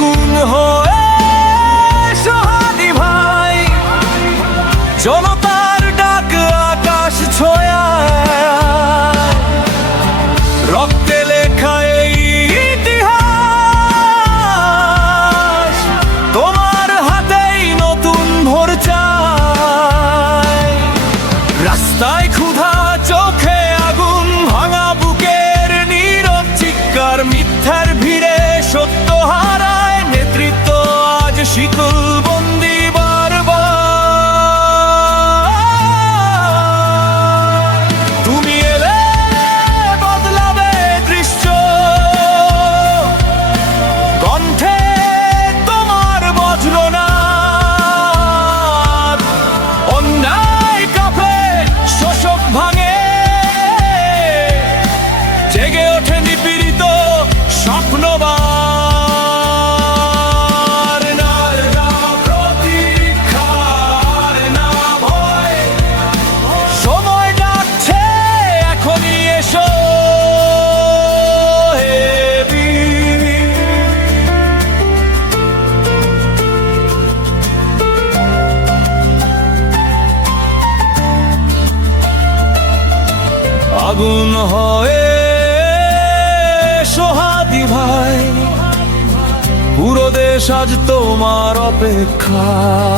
আগুন হয়ে সোহাগী ভাই, জনতার ডাক আকাশ ছোঁয়া, রক্তে লেখা এই ইতিহাস, তোমার হাতেই নতুন ভোর চাই। রাস্তায় ক্ষুধা, চোখে আগুন, ভাঙা বুকের নীরব চিৎকার, মিথ্যার ভিড়ে সত্য হারায়, নেতৃত্ব আজ শিকল বন্দি বারবার। তুমি এলে বদলাবে দৃশ্য, কণ্ঠে তোমার বজ্র নাদ, অন্যায় কাঁপে, শোষক ভাঙে, জেগে ওঠে নিপীড়িত স্বপ্নবার। না প্রতীক্ষার, না ভয়, সময় ডাকছে এখনই এসো হে বীর। আগুন হয়ে সোহাগী ভাই, পুরো দেশ আজ তোমার অপেক্ষায়।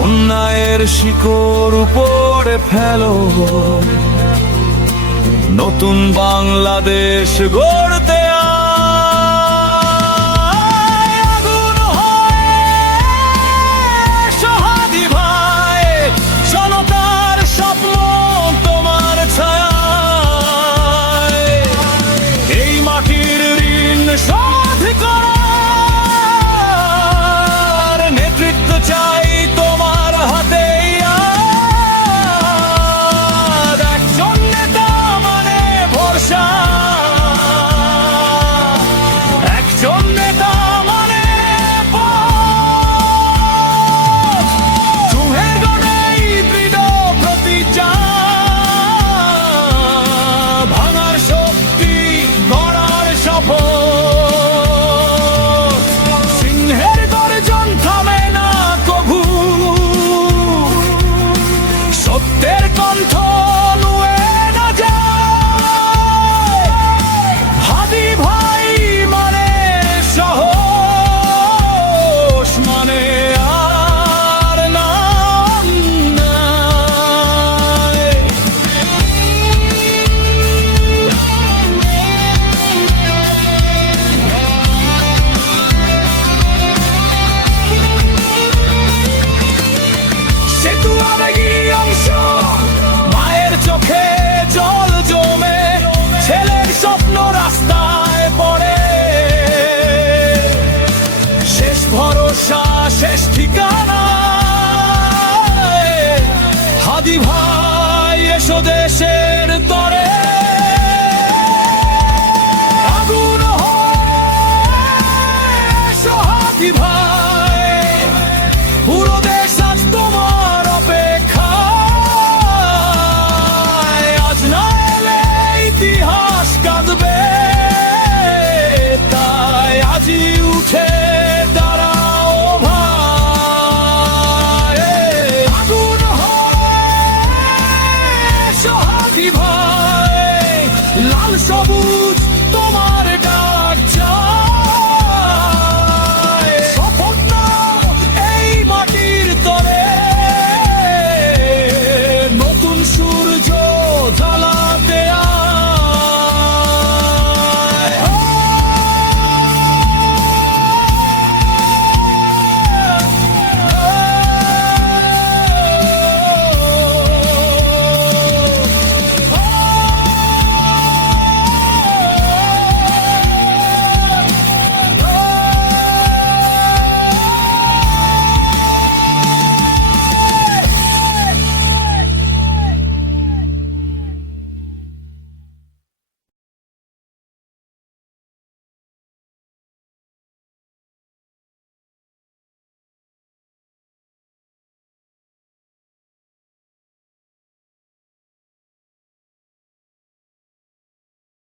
অন্যায়ের শিকড় উপড়ে ফেলো, নতুন বাংলাদেশ গড়তে